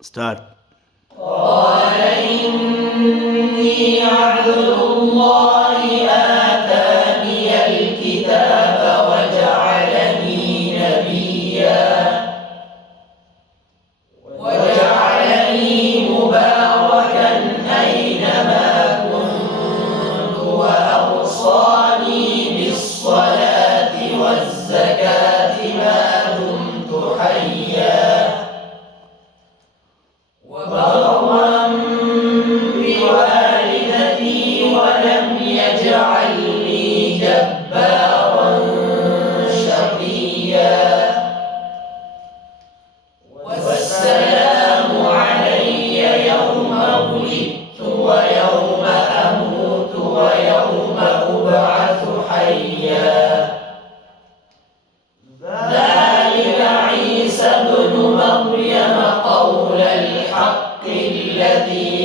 ستارت. قال إني عبد الله آتاني الكتاب وجعلني نبيا وجعلني مباركا أينما كنت وأوصاني بالصلاة والزكاة ما دمت حيا وبرا بوالدتي ولم يجعلني جبارا شقيا والسلام علي يوم ولدت ويوم أموت ويوم أبعث حيا ذلك عيسى ابن مريم قول الحق الذي